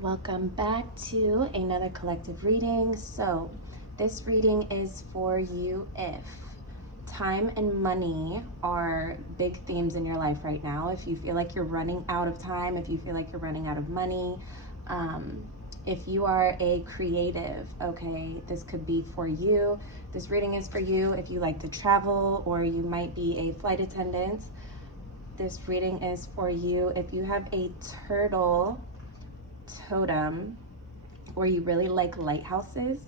Welcome back to another collective reading. So this reading is for you if time and money are big themes in your life right now. If you feel like you're running out of time, if you feel like you're running out of money, if you are a creative, okay, this could be for you. This reading is for you if you like to travel or you might be a flight attendant. This reading is for you if you have a turtle totem or you really like lighthouses.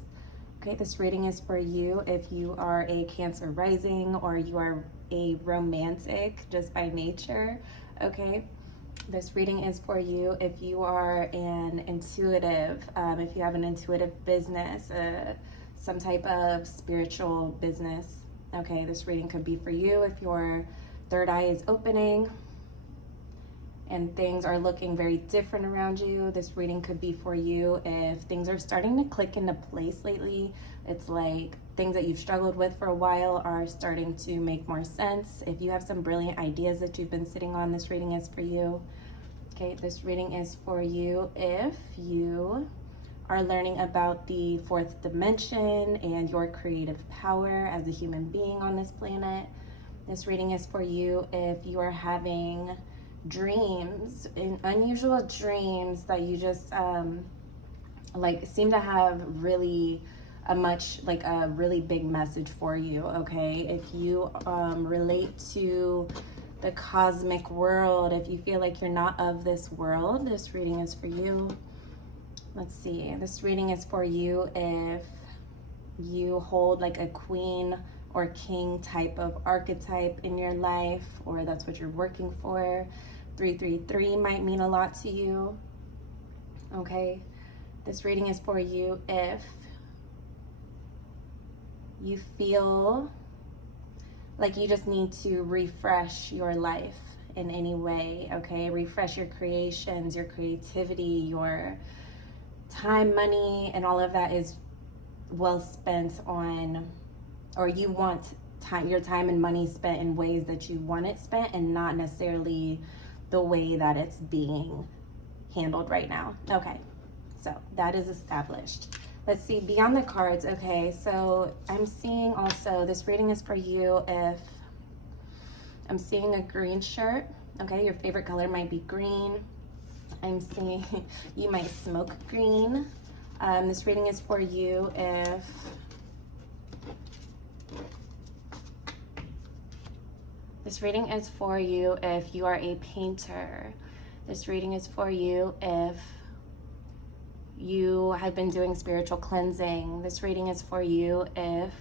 Okay, this reading is for you if you are a Cancer rising or you are a romantic just by nature. Okay, this reading is for you if you are an intuitive, if you have an intuitive business, some type of spiritual business. Okay, this reading could be for you if your third eye is opening and things are looking very different around you. This reading could be for you if things are starting to click into place lately. It's like things that you've struggled with for a while are starting to make more sense. If you have some brilliant ideas that you've been sitting on, this reading is for you. Okay, this reading is for you if you are learning about the fourth dimension and your creative power as a human being on this planet. This reading is for you if you are having dreams, unusual dreams that you just like seem to have really a really big message for you. Okay, if you relate to the cosmic world, if you feel like you're not of this world, this reading is for you. Let's see, this reading is for you if you hold like a queen or king type of archetype in your life, or that's what you're working for. 333 might mean a lot to you. Okay, this reading is for you if you feel like you just need to refresh your life in any way. Okay, refresh your creations, your creativity, your time, money, and all of that is well spent on, or you want your time and money spent in ways that you want it spent and not necessarily the way that it's being handled right now. Okay, so that is established. Let's see, beyond the cards. Okay, so I'm seeing also, this reading is for you if I'm seeing a green shirt. Okay, your favorite color might be green. I'm seeing you might smoke green. This reading is for you if This reading is for you if you are a painter. This reading is for you if you have been doing spiritual cleansing. This reading is for you if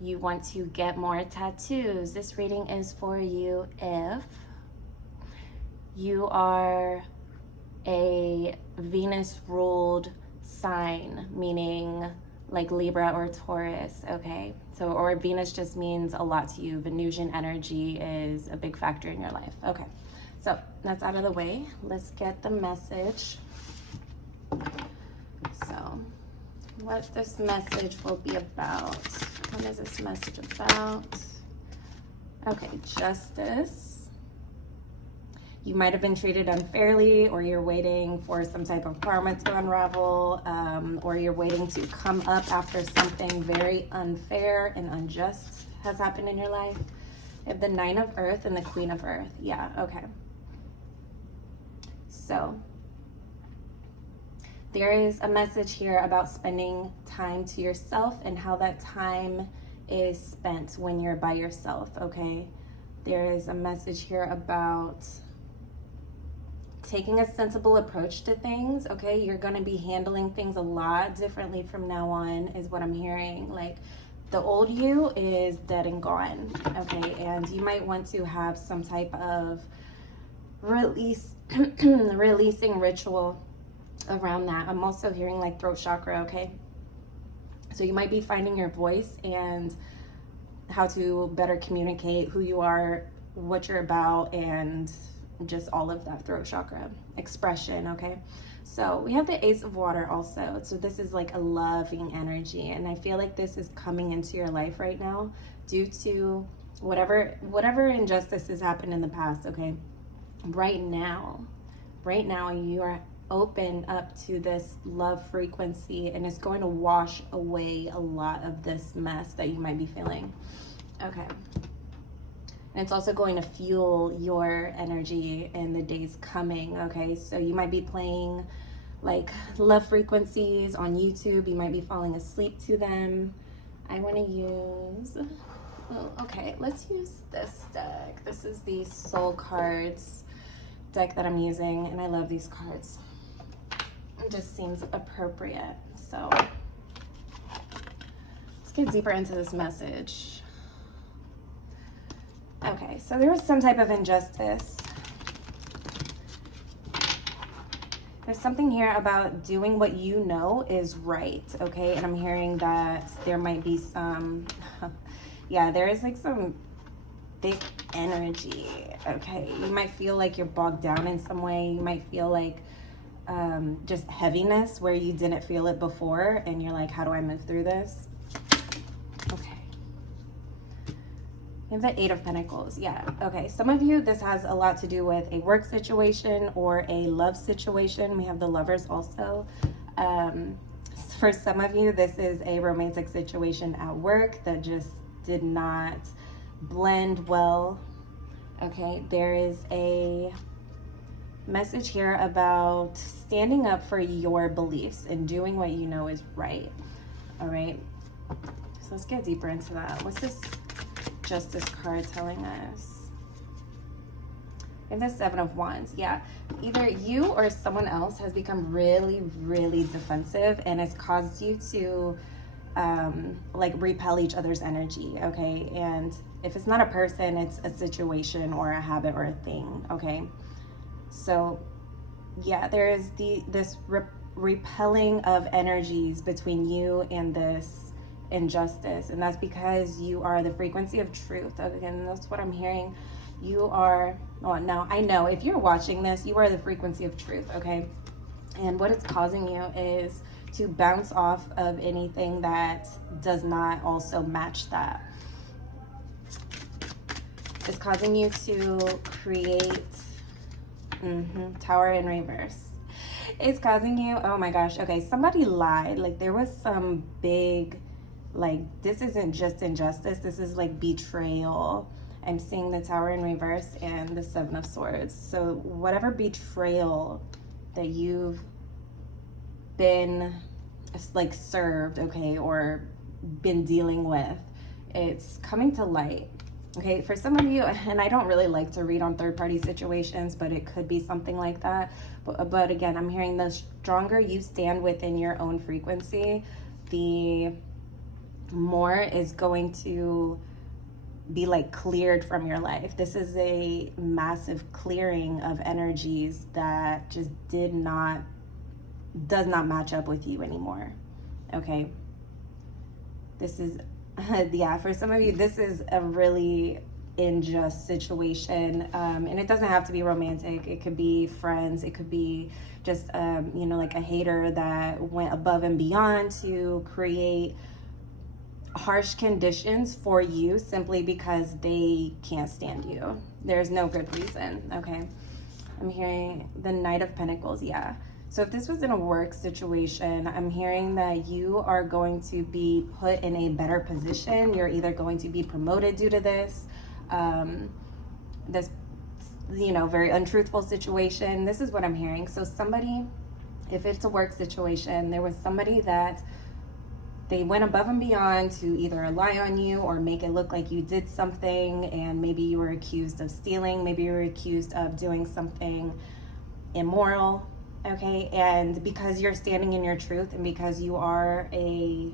you want to get more tattoos. This reading is for you if you are a Venus-ruled sign, meaning like Libra or Taurus. Okay, so, or Venus just means a lot to you. Venusian energy is a big factor in your life. Okay, so that's out of the way. Let's get the message. So what this message will be about. What is this message about? Okay, justice. You might have been treated unfairly, or you're waiting for some type of karma to unravel, or you're waiting to come up after something very unfair and unjust has happened in your life. You have the Nine of Earth and the Queen of Earth. Yeah, okay. So there is a message here about spending time to yourself and how that time is spent when you're by yourself, okay? There is a message here about taking a sensible approach to things. Okay, you're going to be handling things a lot differently from now on is what I'm hearing. Like the old you is dead and gone. Okay, and you might want to have some type of releasing ritual around that. I'm also hearing like throat chakra. Okay, so you might be finding your voice and how to better communicate who you are, what you're about, and just all of that throat chakra expression. Okay, so we have the Ace of Water also. So this is like a loving energy, and I feel like this is coming into your life right now due to whatever injustice has happened in the past. Okay, right now you are open up to this love frequency, and it's going to wash away a lot of this mess that you might be feeling. Okay. And it's also going to fuel your energy in the days coming, okay? So you might be playing like love frequencies on YouTube. You might be falling asleep to them. I want to use, oh, okay, let's use this deck. This is the Soul Cards deck that I'm using, and I love these cards. It just seems appropriate. So let's get deeper into this message. Okay, so there was some type of injustice. There's something here about doing what you know is right, okay? And I'm hearing that there might be some, yeah, there is like some thick energy, okay? You might feel like you're bogged down in some way. You might feel like just heaviness where you didn't feel it before, and you're like, how do I move through this? Okay. We have the Eight of Pentacles. Yeah. Okay. Some of you, this has a lot to do with a work situation or a love situation. We have the Lovers also. For some of you, this is a romantic situation at work that just did not blend well. Okay. There is a message here about standing up for your beliefs and doing what you know is right. All right. So let's get deeper into that. What's this Justice card telling us? And the Seven of Wands. Yeah, either you or someone else has become really, really defensive, and it's caused you to like repel each other's energy, okay? And if it's not a person, it's a situation or a habit or a thing, okay? So yeah, there is this repelling of energies between you and this injustice, and that's because you are the frequency of truth. Again, that's what I'm hearing. You are, oh no, I know if you're watching this, you are the frequency of truth, okay? And what it's causing you is to bounce off of anything that does not also match that. It's causing you to create Tower in reverse. It's causing you, oh my gosh, okay, somebody lied. Like there was some big, like, this isn't just injustice, this is like betrayal. I'm seeing the Tower in reverse and the Seven of Swords. So whatever betrayal that you've been like served, okay, or been dealing with, it's coming to light. Okay, for some of you, and I don't really like to read on third-party situations, but it could be something like that. But again, I'm hearing the stronger you stand within your own frequency, the more is going to be like cleared from your life. This is a massive clearing of energies that just does not match up with you anymore. Okay, this is yeah, for some of you, this is a really unjust situation, and it doesn't have to be romantic. It could be friends. It could be just you know, like a hater that went above and beyond to create harsh conditions for you simply because they can't stand you. There's no good reason. Okay, I'm hearing the Knight of Pentacles. Yeah. So if this was in a work situation, I'm hearing that you are going to be put in a better position. You're either going to be promoted due to this, this, you know, very untruthful situation. This is what I'm hearing. So somebody, if it's a work situation, there was somebody that they went above and beyond to either lie on you or make it look like you did something, and maybe you were accused of stealing, maybe you were accused of doing something immoral. Okay, and because you're standing in your truth and because you are a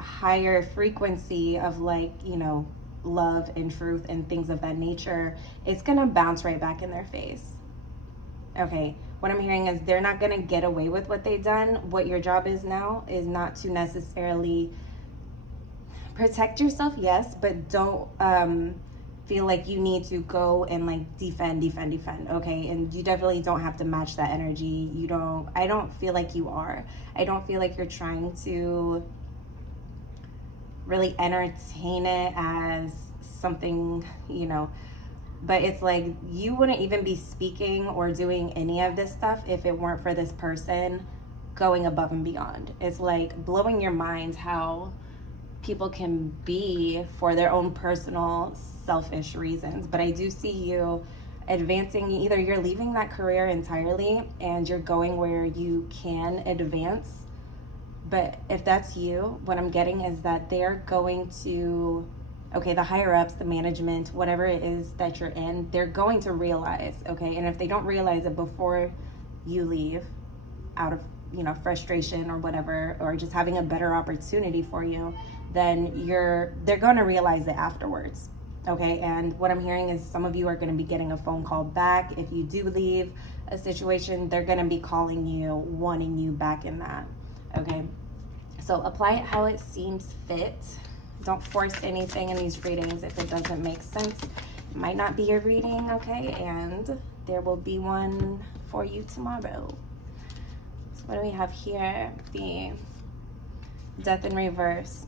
higher frequency of, like, you know, love and truth and things of that nature, it's gonna bounce right back in their face. Okay, what I'm hearing is they're not gonna get away with what they've done. What your job is now is not to necessarily protect yourself, yes, but don't feel like you need to go and like defend, okay? And you definitely don't have to match that energy. I don't feel like you are. I don't feel like you're trying to really entertain it as something, you know, But it's like you wouldn't even be speaking or doing any of this stuff if it weren't for this person going above and beyond. It's like blowing your mind how people can be for their own personal selfish reasons. But I do see you advancing. Either you're leaving that career entirely and you're going where you can advance. But if that's you, what I'm getting is that they're going to, okay, the higher ups, the management, whatever it is that you're in, they're going to realize, okay? And if they don't realize it before you leave out of, frustration or whatever, or just having a better opportunity for you, then they're going to realize it afterwards, okay? And what I'm hearing is some of you are going to be getting a phone call back. If you do leave a situation, they're going to be calling you, wanting you back in that, okay? So apply it how it seems fit. Don't force anything in these readings if it doesn't make sense. It might not be a reading, okay? And there will be one for you tomorrow. So what do we have here? The Death in reverse.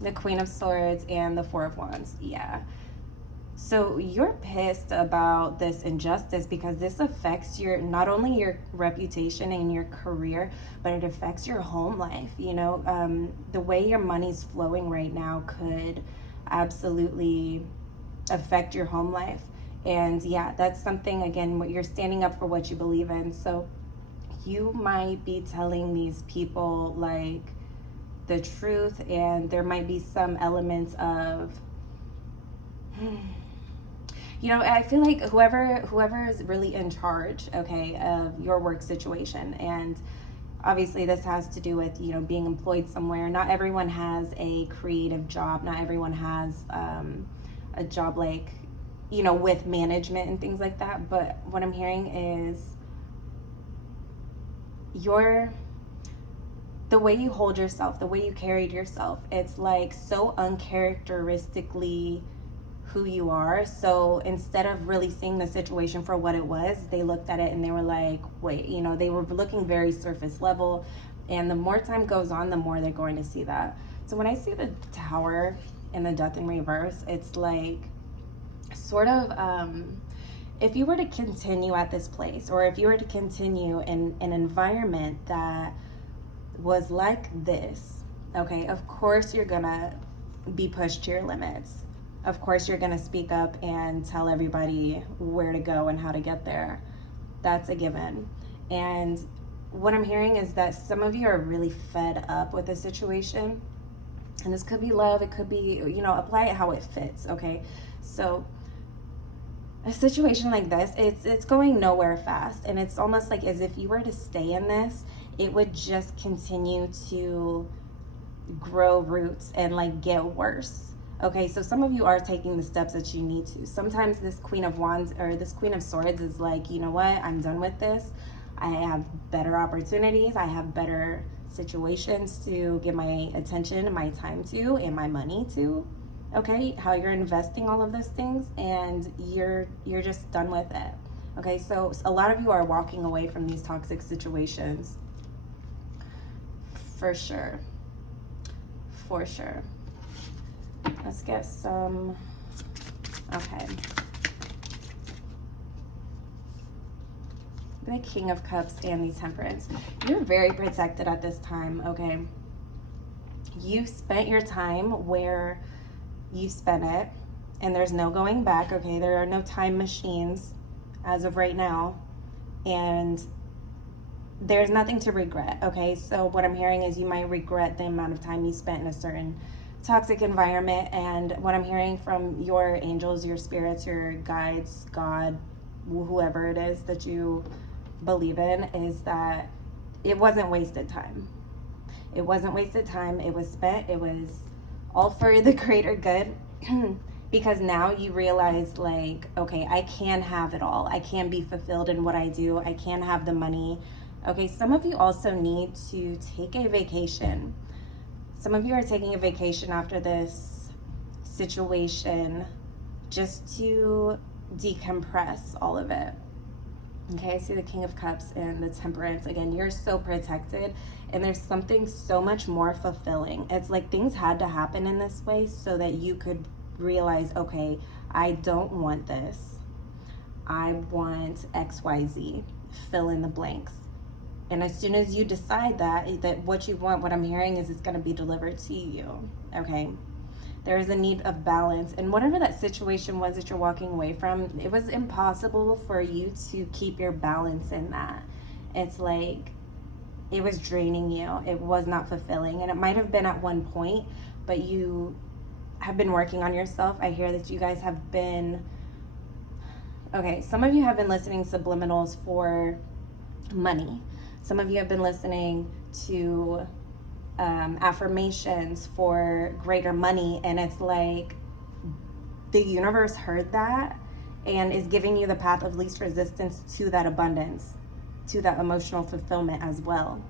The Queen of Swords and the Four of Wands. Yeah. So you're pissed about this injustice because this affects not only your reputation and your career, but it affects your home life. The way your money's flowing right now could absolutely affect your home life. And yeah, that's something, again, what you're standing up for what you believe in. So you might be telling these people like the truth, and there might be some elements of I feel like whoever is really in charge, okay, of your work situation, and obviously this has to do with, being employed somewhere. Not everyone has a creative job. Not everyone has a job like, with management and things like that. But what I'm hearing is the way you hold yourself, the way you carried yourself, it's like so uncharacteristically who you are. So instead of really seeing the situation for what it was, they looked at it and they were like, wait, they were looking very surface level. And the more time goes on, the more they're going to see that. So when I see the Tower and the Death in reverse, it's like sort of, if you were to continue at this place, or if you were to continue in an environment that was like this, okay, of course you're gonna be pushed to your limits. Of course you're gonna speak up and tell everybody where to go and how to get there. That's a given. And what I'm hearing is that some of you are really fed up with the situation. And this could be love, it could be, apply it how it fits, okay? So a situation like this, it's going nowhere fast. And it's almost like as if you were to stay in this, it would just continue to grow roots and like get worse. Okay, so some of you are taking the steps that you need to. Sometimes this Queen of Wands or this Queen of Swords is like, you know what, I'm done with this. I have better opportunities. I have better situations to give my attention and my time to and my money to. Okay, how you're investing all of those things, and you're just done with it. Okay, so a lot of you are walking away from these toxic situations. For sure. For sure. Let's get some, okay. The King of Cups and the Temperance. You're very protected at this time, okay? You spent your time where you spent it, and there's no going back, okay? There are no time machines as of right now, and there's nothing to regret, okay? So what I'm hearing is you might regret the amount of time you spent in a certain toxic environment. And what I'm hearing from your angels, your spirits, your guides, God, whoever it is that you believe in, is that it wasn't wasted time. It wasn't wasted time. It was spent. It was all for the greater good. Because now you realize, like, okay, I can have it all. I can be fulfilled in what I do. I can have the money. Okay, some of you also need to take a vacation. Some of you are taking a vacation after this situation just to decompress all of it. Okay, I see the King of Cups and the Temperance. Again, you're so protected, and there's something so much more fulfilling. It's like things had to happen in this way so that you could realize, okay, I don't want this. I want XYZ. Fill in the blanks. And as soon as you decide that what you want, what I'm hearing is it's going to be delivered to you. Okay. There is a need of balance. And whatever that situation was that you're walking away from, it was impossible for you to keep your balance in that. It's like it was draining you. It was not fulfilling. And it might have been at one point, but you have been working on yourself. I hear that you guys have been, okay, some of you have been listening subliminals for money. Some of you have been listening to affirmations for greater money, and it's like the universe heard that and is giving you the path of least resistance to that abundance, to that emotional fulfillment as well.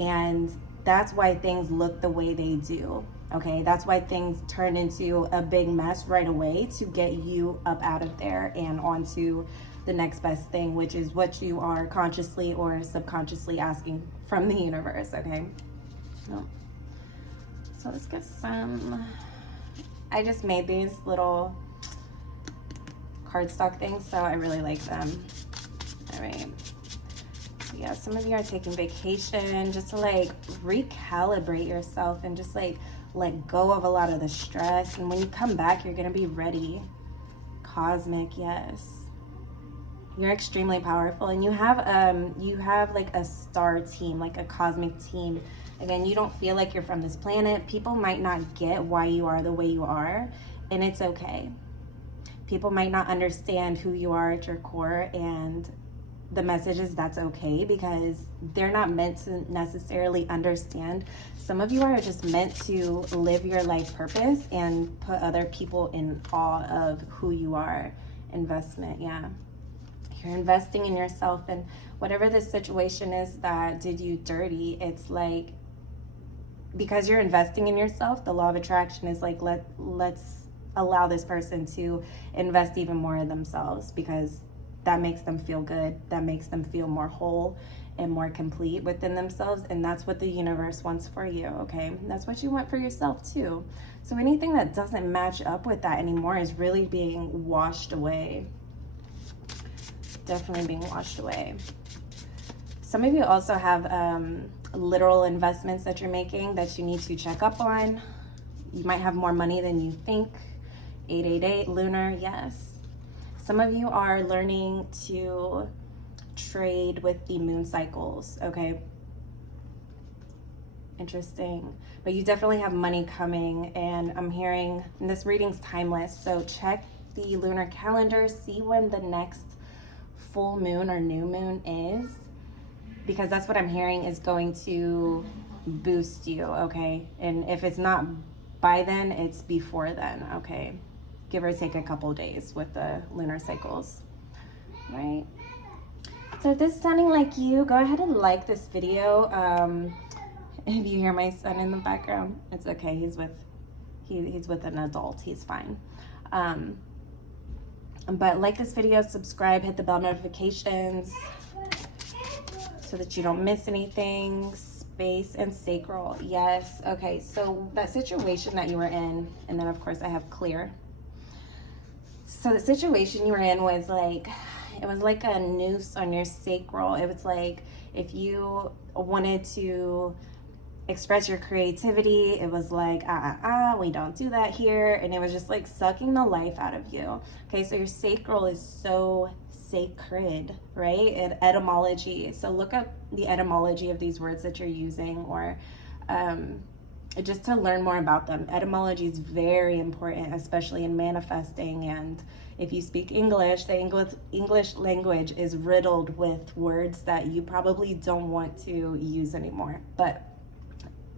And that's why things look the way they do. Okay, that's why things turn into a big mess right away to get you up out of there and onto the next best thing, which is what you are consciously or subconsciously asking from the universe. Okay, so let's get some. I just made these little cardstock things, so I really like them. All right. Yeah, some of you are taking vacation just to like recalibrate yourself and just like let go of a lot of the stress. And when you come back, you're gonna be ready. Cosmic, yes. You're extremely powerful, and you have like a star team, like a cosmic team. Again, you don't feel like you're from this planet. People might not get why you are the way you are, and it's okay. People might not understand who you are at your core, and the message is that's okay, because they're not meant to necessarily understand. Some of you are just meant to live your life purpose and put other people in awe of who you are. Investment, yeah. You're investing in yourself, and whatever this situation is that did you dirty, it's like, because you're investing in yourself, the law of attraction is like, let's allow this person to invest even more in themselves, because that makes them feel good. That makes them feel more whole and more complete within themselves. And that's what the universe wants for you, okay? That's what you want for yourself too. So anything that doesn't match up with that anymore is really being washed away. Definitely being washed away. Some of you also have literal investments that you're making that you need to check up on. You might have more money than you think. 888, lunar, yes. Some of you are learning to trade with the moon cycles, okay? Interesting. But you definitely have money coming, and I'm hearing, and this reading's timeless, so check the lunar calendar, see when the next full moon or new moon is, because that's what I'm hearing is going to boost you, okay? And if it's not by then, it's before then, okay? Give or take a couple days with the lunar cycles, right? So if this is sounding like you, go ahead and like this video. If you hear my son in the background, it's okay. He's with an adult. He's fine. But like this video, subscribe, hit the bell notifications so that you don't miss anything. Space and sacral, yes. Okay, so that situation that you were in, and then of course I have clear. So the situation you were in was like, it was like a noose on your sacral. It was like if you wanted to express your creativity, it was like, we don't do that here. And it was just like sucking the life out of you. Okay, so your sacral is so sacred, right? In etymology. So look up the etymology of these words that you're using, or just to learn more about them. Etymology is very important, especially in manifesting. And if you speak English, the English language is riddled with words that you probably don't want to use anymore. But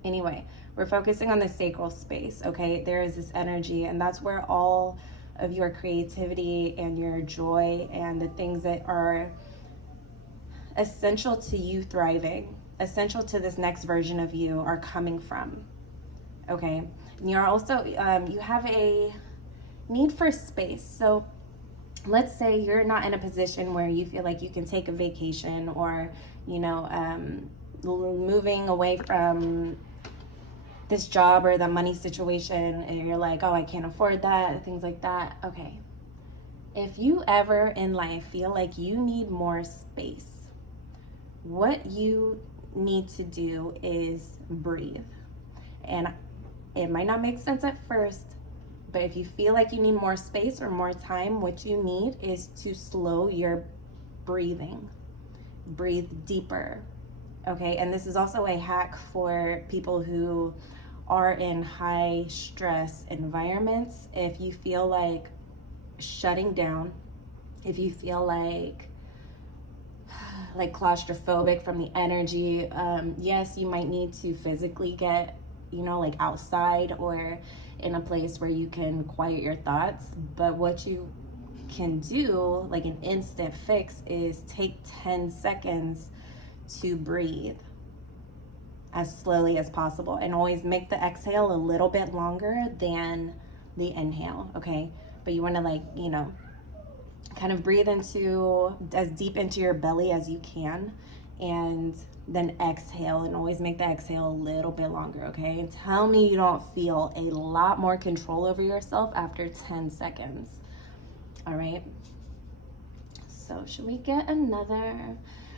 anyway, we're focusing on the sacral space, okay? There is this energy, and that's where all of your creativity and your joy and the things that are essential to you thriving, essential to this next version of you, are coming from. Okay, and you're also, you have a need for space. So let's say you're not in a position where you feel like you can take a vacation, or, you know, moving away from this job or the money situation, and you're like, oh, I can't afford that, things like that. Okay, If you ever in life feel like you need more space, what you need to do is breathe. And it might not make sense at first, but if you feel like you need more space or more time, what you need is to slow your breathing. Breathe deeper, okay? And this is also a hack for people who are in high stress environments. If you feel like shutting down, if you feel like claustrophobic from the energy, yes, you might need to physically get, like outside or in a place where you can quiet your thoughts. But what you can do, like an instant fix, is take 10 seconds to breathe as slowly as possible, and always make the exhale a little bit longer than the inhale, okay? But you want to kind of breathe into as deep into your belly as you can, and then exhale, and always make the exhale a little bit longer, okay? And tell me you don't feel a lot more control over yourself after 10 seconds. All right, so should we get another?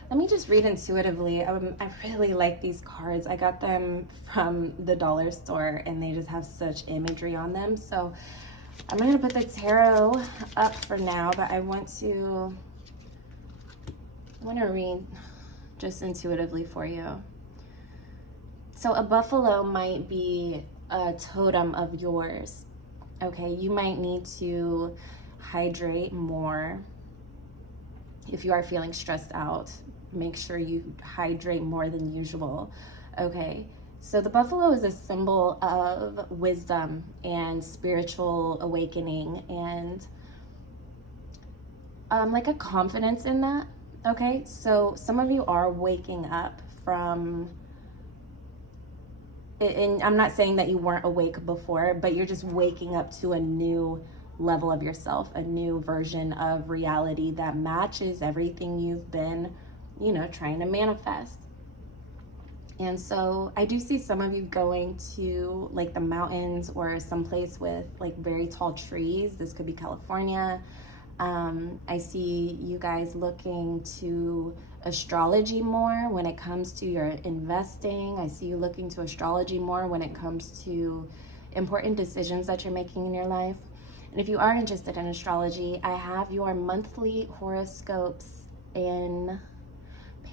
Let me just read intuitively. I really like these cards. I got them from the dollar store, and they just have such imagery on them. So I'm not gonna put the tarot up for now, but I want to read just intuitively for you. So a buffalo might be a totem of yours, okay? You might need to hydrate more. If you are feeling stressed out, make sure you hydrate more than usual, okay? So the buffalo is a symbol of wisdom and spiritual awakening, and like a confidence in that, okay? So some of you are waking up from, and I'm not saying that you weren't awake before, but you're just waking up to a new level of yourself, a new version of reality that matches everything you've been, trying to manifest. And so I do see some of you going to like the mountains or someplace with like very tall trees. This could be California. I see you guys looking to astrology more when it comes to your investing. I see you looking to astrology more when it comes to important decisions that you're making in your life. And if you are interested in astrology, I have your monthly horoscopes in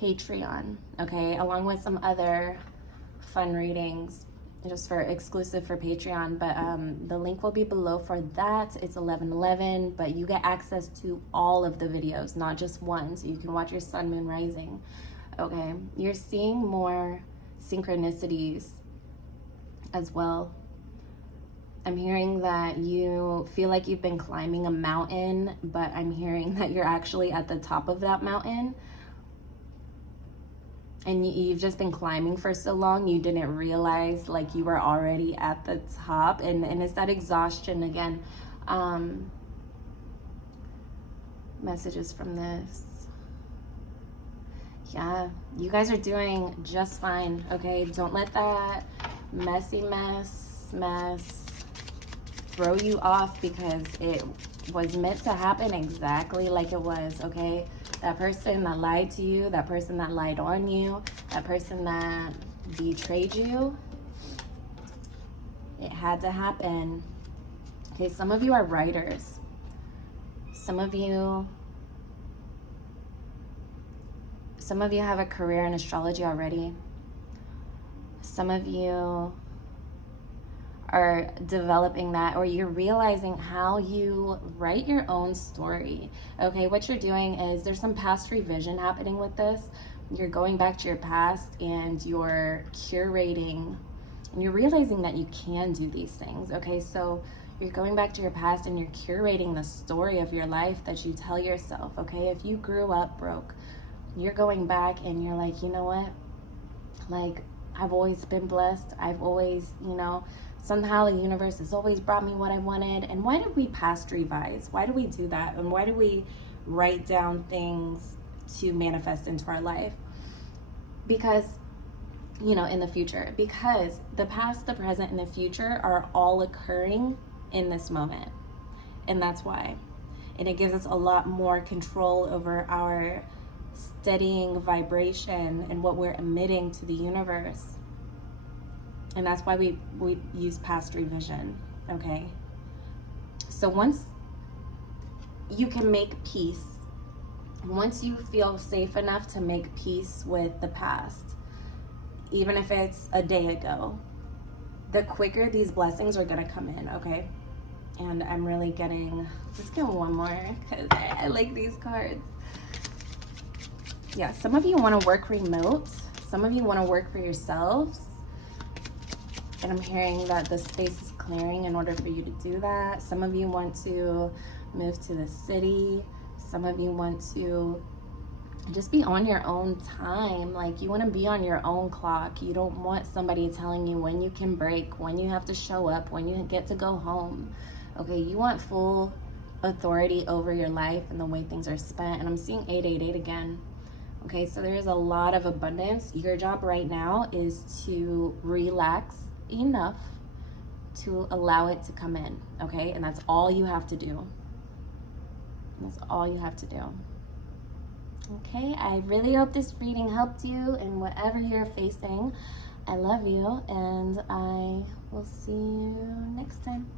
Patreon, okay, along with some other fun readings just for exclusive for Patreon. But the link will be below for that. It's 11/11, but you get access to all of the videos, not just one, so you can watch your sun, moon, rising, okay? You're seeing more synchronicities as well. I'm hearing that you feel like you've been climbing a mountain, but I'm hearing that you're actually at the top of that mountain. And you've just been climbing for so long, you didn't realize like you were already at the top. And it's that exhaustion again. Messages from this. Yeah, you guys are doing just fine, okay? Don't let that messy mess throw you off, because it was meant to happen exactly like it was, okay? That person that lied to you, that person that lied on you, that person that betrayed you, it had to happen. Okay, some of you are writers. Some of you have a career in astrology already. Some of you are developing that, or you're realizing how you write your own story. Okay, what you're doing is there's some past revision happening with this. You're going back to your past and you're curating, and you're realizing that you can do these things. Okay, so you're going back to your past and you're curating the story of your life that you tell yourself. Okay, if you grew up broke, you're going back and you're like, you know what, like I've always been blessed. I've always, somehow the universe has always brought me what I wanted. And why do we past revise? Why do we do that? And why do we write down things to manifest into our life? Because, in the future, because the past, the present, and the future are all occurring in this moment. And that's why. and it gives us a lot more control over our steadying vibration and what we're emitting to the universe. And that's why we use past revision, okay? So once you can make peace, once you feel safe enough to make peace with the past, even if it's a day ago, the quicker these blessings are gonna come in, okay? And I'm really let's get one more, because I like these cards. Yeah, some of you want to work remote. Some of you want to work for yourselves. And I'm hearing that the space is clearing in order for you to do that. Some of you want to move to the city. Some of you want to just be on your own time. Like, you want to be on your own clock. You don't want somebody telling you when you can break, when you have to show up, when you get to go home. Okay, you want full authority over your life and the way things are spent. And I'm seeing 888 again. Okay, so there is a lot of abundance. Your job right now is to relax enough to allow it to come in, okay? And that's all you have to do. That's all you have to do. Okay, I really hope this reading helped you in whatever you're facing. I love you, and I will see you next time.